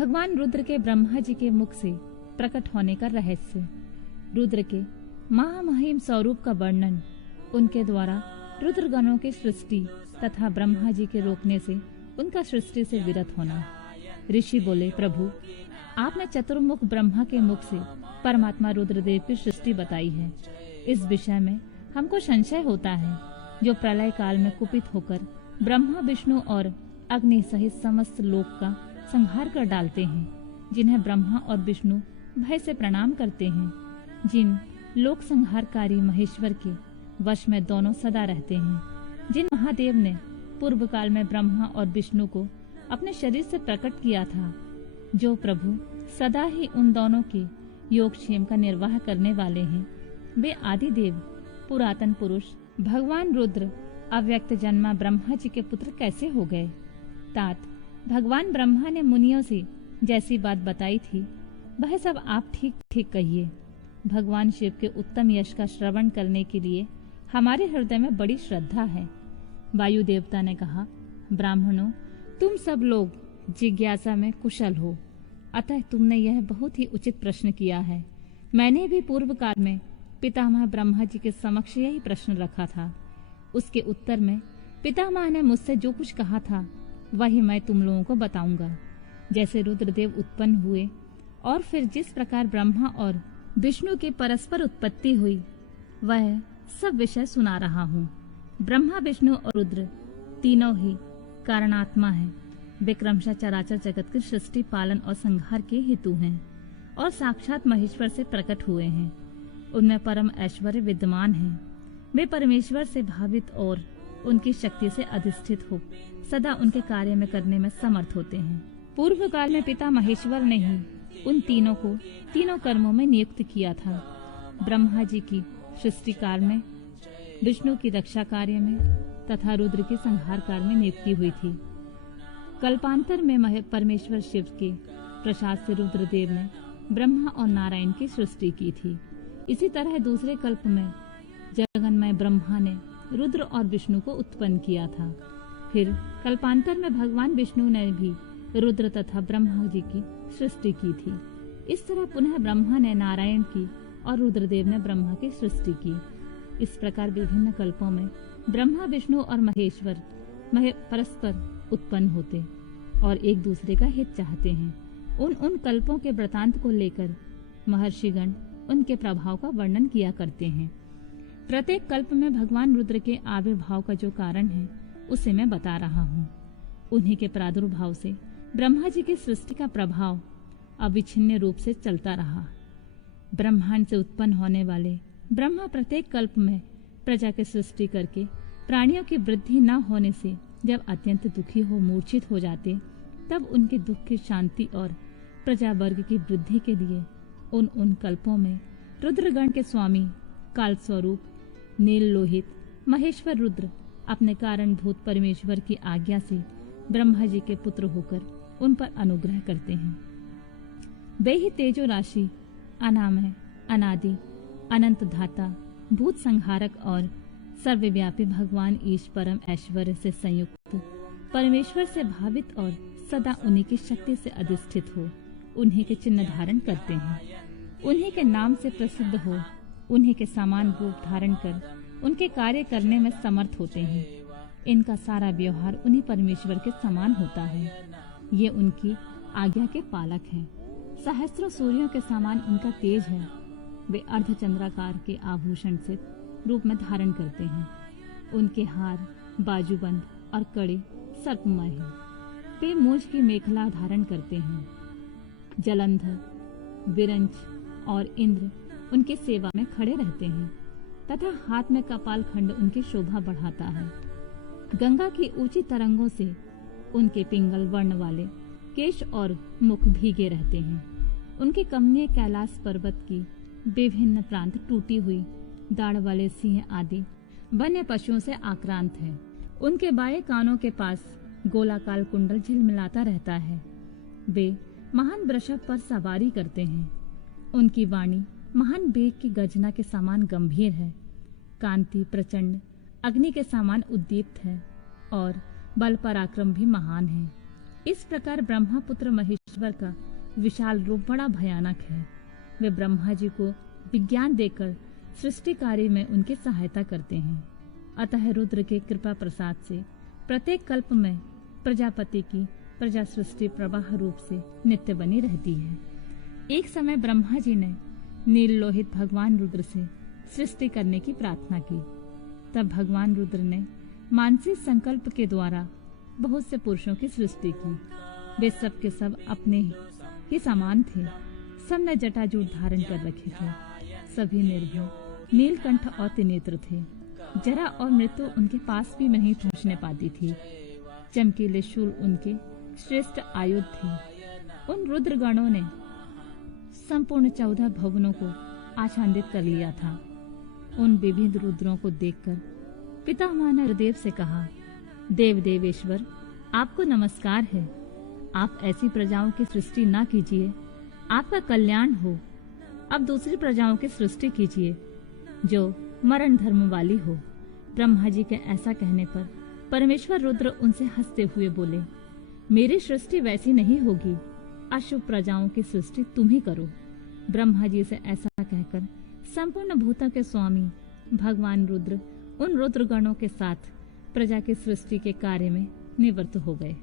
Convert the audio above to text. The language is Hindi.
भगवान रुद्र के ब्रह्मा जी के मुख से प्रकट होने का रहस्य, रुद्र के महामहिम स्वरूप का वर्णन, उनके द्वारा रुद्रगणों की सृष्टि तथा ब्रह्मा जी के रोकने से उनका सृष्टि से विरत होना। ऋषि बोले, प्रभु आपने चतुर्मुख ब्रह्मा के मुख से परमात्मा रुद्रदेव की सृष्टि बताई है। इस विषय में हमको संशय होता है, जो प्रलय काल में कुपित होकर ब्रह्मा विष्णु और अग्नि सहित समस्त लोक का संहार कर डालते हैं, जिन्हें ब्रह्मा और विष्णु भय से प्रणाम करते हैं, जिन लोक संहारकारी महेश्वर के वश में दोनों सदा रहते हैं, जिन महादेव ने पूर्व काल में ब्रह्मा और विष्णु को अपने शरीर से प्रकट किया था, जो प्रभु सदा ही उन दोनों के योगक्षेम का निर्वाह करने वाले हैं, वे आदि देव पुरातन पुरुष भगवान रुद्र अव्यक्त जन्मा ब्रह्मा जी के पुत्र कैसे हो गए? तात, भगवान ब्रह्मा ने मुनियों से जैसी बात बताई थी वह सब आप ठीक ठीक कहिए। भगवान शिव के उत्तम यश का श्रवण करने के लिए हमारे हृदय में बड़ी श्रद्धा है। वायु देवता ने कहा, ब्राह्मणों, तुम सब लोग जिज्ञासा में कुशल हो, अतः तुमने यह बहुत ही उचित प्रश्न किया है। मैंने भी पूर्व काल में पितामह ब्रह्मा जी के समक्ष यही प्रश्न रखा था। उसके उत्तर में पितामह ने मुझसे जो कुछ कहा था वही मैं तुम लोगों को बताऊंगा। जैसे रुद्रदेव उत्पन्न हुए और फिर जिस प्रकार ब्रह्मा और विष्णु की परस्पर उत्पत्ति हुई, वह सब विषय सुना रहा हूँ। ब्रह्मा, विष्णु और रुद्र तीनों ही कारणात्मा हैं। वे क्रमशः चराचर जगत की सृष्टि, पालन और संहार के हेतु हैं और साक्षात महेश्वर से प्रकट हुए हैं। उनमें परम ऐश्वर्य विद्यमान है। वे परमेश्वर से भावित और उनकी शक्ति से अधिष्ठित हो सदा उनके कार्य में करने में समर्थ होते हैं। पूर्व काल में पिता महेश्वर ने ही उन तीनों को तीनों कर्मों में नियुक्त किया था। ब्रह्मा जी की सृष्टि काल में, विष्णु की रक्षा कार्य में तथा रुद्र की संहार कार्य में नियुक्ति हुई थी। कल्पांतर में परमेश्वर शिव के प्रसाद से रुद्रदेव ने ब्रह्मा और नारायण की सृष्टि की थी। इसी तरह दूसरे कल्प में जगन्मय ब्रह्मा ने रुद्र और विष्णु को उत्पन्न किया था। फिर कल्पांतर में भगवान विष्णु ने भी रुद्र तथा ब्रह्मा जी की सृष्टि की थी। इस तरह पुनः ब्रह्मा ने नारायण की और रुद्रदेव ने ब्रह्मा की सृष्टि की। इस प्रकार विभिन्न कल्पों में ब्रह्मा, विष्णु और महेश्वर परस्पर उत्पन्न होते और एक दूसरे का हित चाहते हैं। उन कल्पों के वृतांत को लेकर महर्षिगण उनके प्रभाव का वर्णन किया करते हैं। प्रत्येक कल्प में भगवान रुद्र के आविर्भाव का जो कारण है उसे मैं बता रहा हूँ। उन्हीं के प्रादुर्भाव से ब्रह्मा जी की सृष्टि का प्रभाव अविच्छिन्न रूप से चलता रहा। ब्रह्मांड से उत्पन्न होने वाले ब्रह्मा प्रत्येक कल्प में प्रजा की सृष्टि करके प्राणियों की वृद्धि न होने से जब अत्यंत दुखी हो मूर्छित हो जाते, तब उनके दुख की शांति और प्रजा वर्ग की वृद्धि के लिए उन कल्पों में रुद्रगण के स्वामी काल स्वरूप नील लोहित महेश्वर रुद्र अपने कारणभूत परमेश्वर की आज्ञा से ब्रह्मा जी के पुत्र होकर उन पर अनुग्रह करते हैं। वे ही तेजो राशि, अनामय, अनादि, अनंत धाता, भूत संहारक और सर्वव्यापी भगवान ईश परम ऐश्वर्य से संयुक्त परमेश्वर से भावित और सदा उन्हीं की शक्ति से अधिष्ठित हो उन्हीं के चिन्ह धारण करते हैं। उन्हीं के नाम से प्रसिद्ध हो उन्हीं के समान रूप धारण कर उनके कार्य करने में समर्थ होते हैं। इनका सारा व्यवहार उन्हीं परमेश्वर के समान होता है। ये उनकी आज्ञा के पालक हैं। सहस्त्रों सूर्यों के समान इनका तेज है। वे अर्धचंद्राकार के आभूषण से रूप में धारण करते हैं। उनके हार, बाजूबंद और कड़े सर्पमय हैं। वे मूंछ की मेखला धारण करते हैं। जलंधर, विरंच और इंद्र उनकी सेवा में खड़े रहते हैं तथा हाथ में कपाल खंड उनकी शोभा बढ़ाता है। गंगा की ऊंची तरंगों से उनके पिंगल वर्ण वाले केश और मुख भीगे रहते हैं। उनके कमनीय कैलाश पर्वत की विभिन्न प्रांत टूटी हुई दाढ़ वाले सिंह आदि वन्य पशुओं से आक्रांत है। उनके बाएं कानों के पास गोलाकार कुंडल झिलमिलाता रहता है। वे महान वृषभ पर सवारी करते हैं। उनकी वाणी महान बेग की गर्जना के समान गंभीर है। कांति प्रचंड अग्नि के समान उद्दीप्त है और बल पराक्रम भी महान है। इस प्रकार ब्रह्मा पुत्र महेश ईश्वर का विशाल रूप बड़ा भयानक है। वे ब्रह्मा जी को विज्ञान देकर सृष्टि कार्य में उनकी सहायता करते हैं। अतः रुद्र के कृपा प्रसाद से प्रत्येक कल्प में प्रजापति की प्रजा सृष्टि प्रवाह रूप से नित्य बनी रहती है। एक समय ब्रह्मा जी ने नील लोहित भगवान रुद्र से सृष्टि करने की प्रार्थना की। तब भगवान रुद्र ने मानसिक संकल्प के द्वारा बहुत से पुरुषों की सृष्टि की। वे सब के सब अपने ही समान थे। सब ने जटाजूट धारण कर रखे थे। सभी निर्भय, नीलकंठ और त्रिनेत्र थे। जरा और मृत्यु उनके पास भी नहीं पहुंचने पाती थी। चमकीले शूल उनके श्रेष्ठ आयुध थे। उन रुद्रगणों ने संपूर्ण 14 भवनों को आच्छादित कर लिया था। उन विविध रुद्रों को देखकर पितामह ने रुद्रदेव से कहा, देव देवेश्वर, आपको नमस्कार है। आप ऐसी प्रजाओं की सृष्टि ना कीजिए, आपका कल्याण हो। अब दूसरी प्रजाओं की सृष्टि कीजिए जो मरण धर्म वाली हो। ब्रह्मा जी के ऐसा कहने पर परमेश्वर रुद्र उनसे हंसते हुए बोले, मेरी सृष्टि वैसी नहीं होगी। अशुभ प्रजाओं की सृष्टि तुम ही करो। ब्रह्मा जी से ऐसा कहकर संपूर्ण भूतों के स्वामी भगवान रुद्र उन रुद्रगणों के साथ प्रजा की सृष्टि के कार्य में निवृत्त हो गए।